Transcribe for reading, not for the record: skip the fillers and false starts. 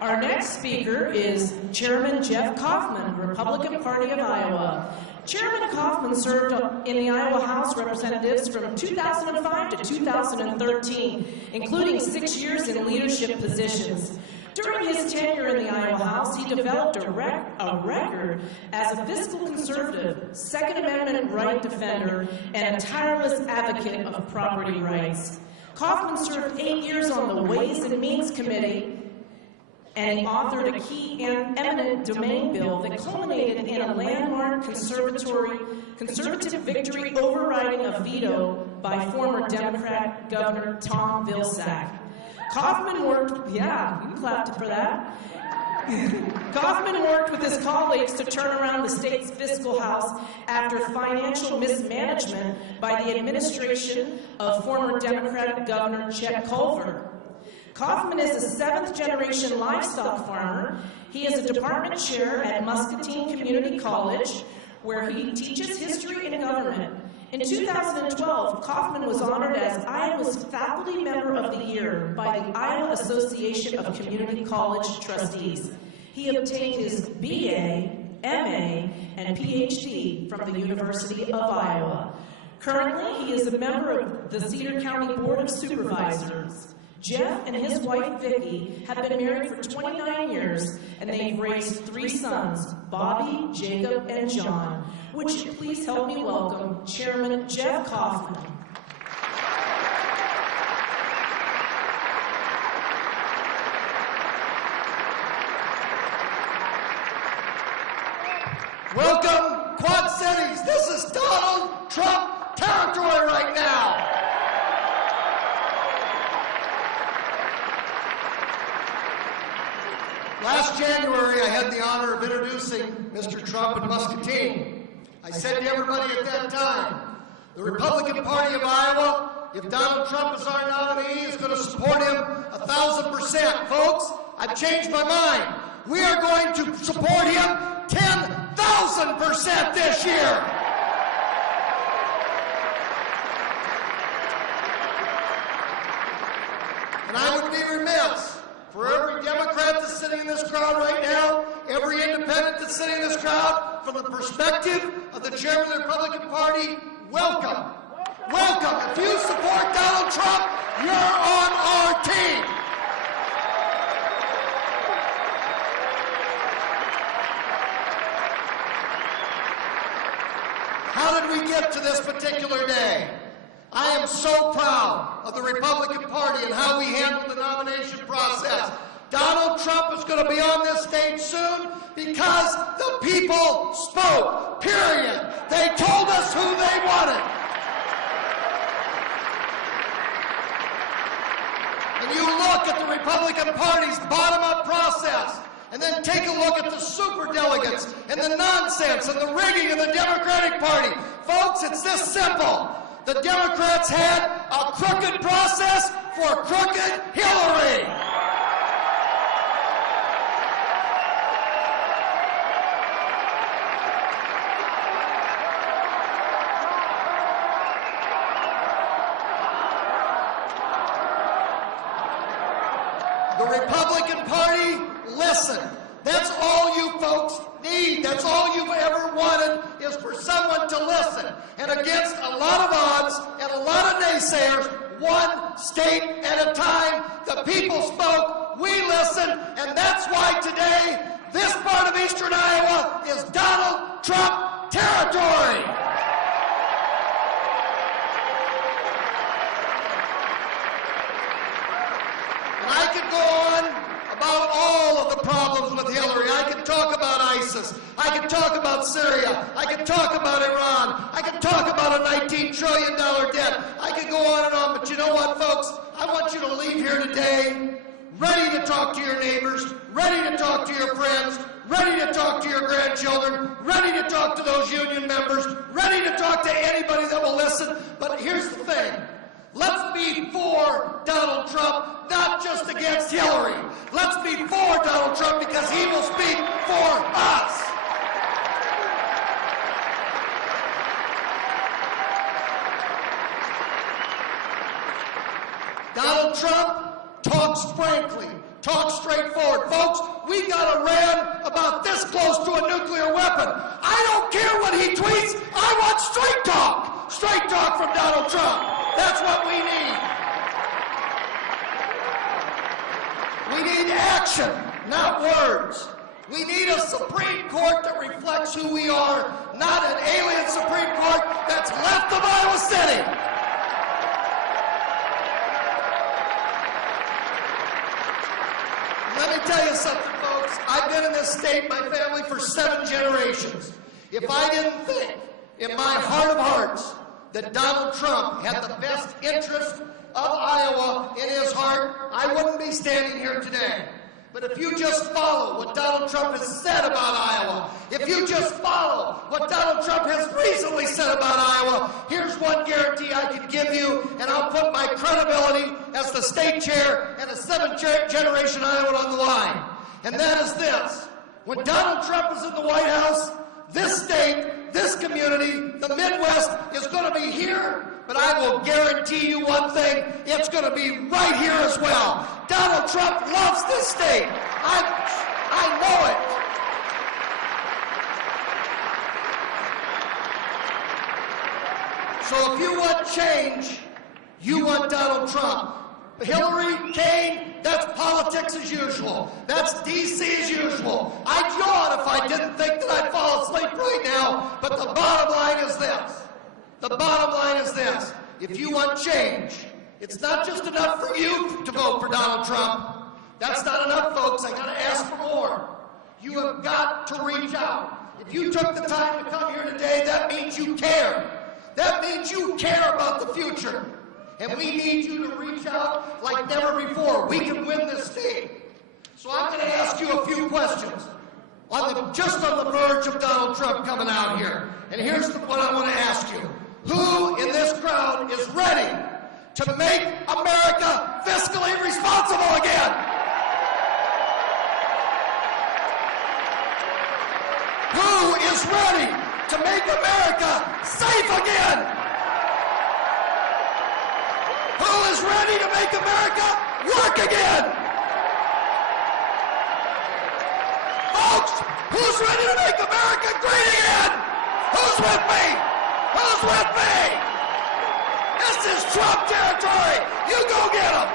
Our next speaker is Chairman Jeff Kaufmann, Republican Party of Iowa. Chairman Kaufmann served in the Iowa House of Representatives from 2005 to 2013, including 6 years in leadership positions. During his tenure in the Iowa House, he developed a record as a fiscal conservative, Second Amendment right defender, and a tireless advocate of property rights. Kaufmann served 8 years on the Ways and Means Committee, and he authored a key and eminent domain bill that culminated in a landmark conservative victory overriding a veto by former Democrat Governor Tom Vilsack. Kaufmann worked, yeah, you clapped for that. Kaufmann worked with his colleagues to turn around the state's fiscal house after financial mismanagement by the administration of former Democratic Governor Chet Culver. Kaufmann is a seventh-generation livestock farmer. He is a department chair at Muscatine Community College, where he teaches history and government. In 2012, Kaufmann was honored as Iowa's Faculty Member of the Year by the Iowa Association of Community College Trustees. He obtained his BA, MA, and PhD from the University of Iowa. Currently, he is a member of the Cedar County Board of Supervisors. Jeff and his wife, Vicki, have been married for 29 years, and they've raised 3 sons, Bobby, Jacob, and John. Would you please help me welcome Chairman Jeff Kaufmann. Welcome, Quad Cities. This is Donald Trump territory right now. Last January, I had the honor of introducing Mr. Trump in Muscatine. I said to everybody at that time, the Republican Party of Iowa, if Donald Trump is our nominee, is going to support him 1,000%. Folks, I've changed my mind. We are going to support him 10,000% this year. And I would be remiss for every Democrat that's sitting in this crowd right now, every independent that's sitting in this crowd, from the perspective of the chairman of the Republican Party, welcome. Welcome. If you support Donald Trump, you're on our team. How did we get to this particular day? I am so proud of the Republican Party and how we handled the nomination process. Donald Trump is going to be on this stage soon because the people spoke, period. They told us who they wanted. And you look at the Republican Party's bottom-up process, and then take a look at the superdelegates and the nonsense and the rigging of the Democratic Party. Folks, it's this simple. The Democrats had a crooked process for crooked Hillary. The Republican Party, listen. That's all you folks need. That's all you've ever wanted is for someone to listen. And against a lot of odds and a lot of naysayers, one state at a time, the people spoke, we listened, and that's why today, this part of eastern Iowa is Donald Trump territory. And I could go on about all of the problems with Hillary. I could talk about ISIS. I could talk about Syria. I could talk about Iran. I could talk about a $19 trillion debt. I could go on and on, but you know what, folks? I want you to leave here today ready to talk to your neighbors, ready to talk to your friends, ready to talk to your grandchildren, ready to talk to those union members, ready to talk to anybody that will listen. But here's the thing. Let's be for Donald Trump, not just against Hillary. Let's be for Donald Trump because he will speak for us. Donald Trump talks frankly, talks straightforward. Folks, we got Iran about this close to a nuclear weapon. I don't care what he tweets. I want straight talk. Straight talk from Donald Trump. That's what we need. We need action, not words. We need a Supreme Court that reflects who we are, not an alien Supreme Court that's left of Iowa City. Let me tell you something, folks. I've been in this state, my family, for 7 generations. If I didn't think, in my heart of hearts, that Donald Trump had the best interest of Iowa in his heart, I wouldn't be standing here today. But if you just follow what Donald Trump has said about Iowa, if you just follow what Donald Trump has recently said about Iowa, here's one guarantee I can give you, and I'll put my credibility as the state chair and a 7th-generation Iowan on the line. And that is this. When Donald Trump is in the White House, this state, this community, the Midwest is going to be here, but I will guarantee you one thing, it's going to be right here as well. Donald Trump loves this state. I know it. So if you want change, you want Donald Trump. Hillary, Kane, that's politics as usual. That's D.C. as usual. I'd yawn if I didn't think that I'd fall asleep right now, but the bottom line is this. The bottom line is this. If you want change, it's not just enough for you to vote for Donald Trump. That's not enough, folks. I got to ask for more. You have got to reach out. If you took the time to come here today, that means you care. That means you care about the future. And we need you to reach out like never before. We can win this state. So I'm going to ask you a few questions. Just on the verge of Donald Trump coming out here. And here's what I want to ask you. Who in this crowd is ready to make America fiscally responsible again? Who is ready to make America safe again? Who is ready to make America work again? Folks, who's ready to make America great again? Who's with me? Who's with me? This is Trump territory. You go get them.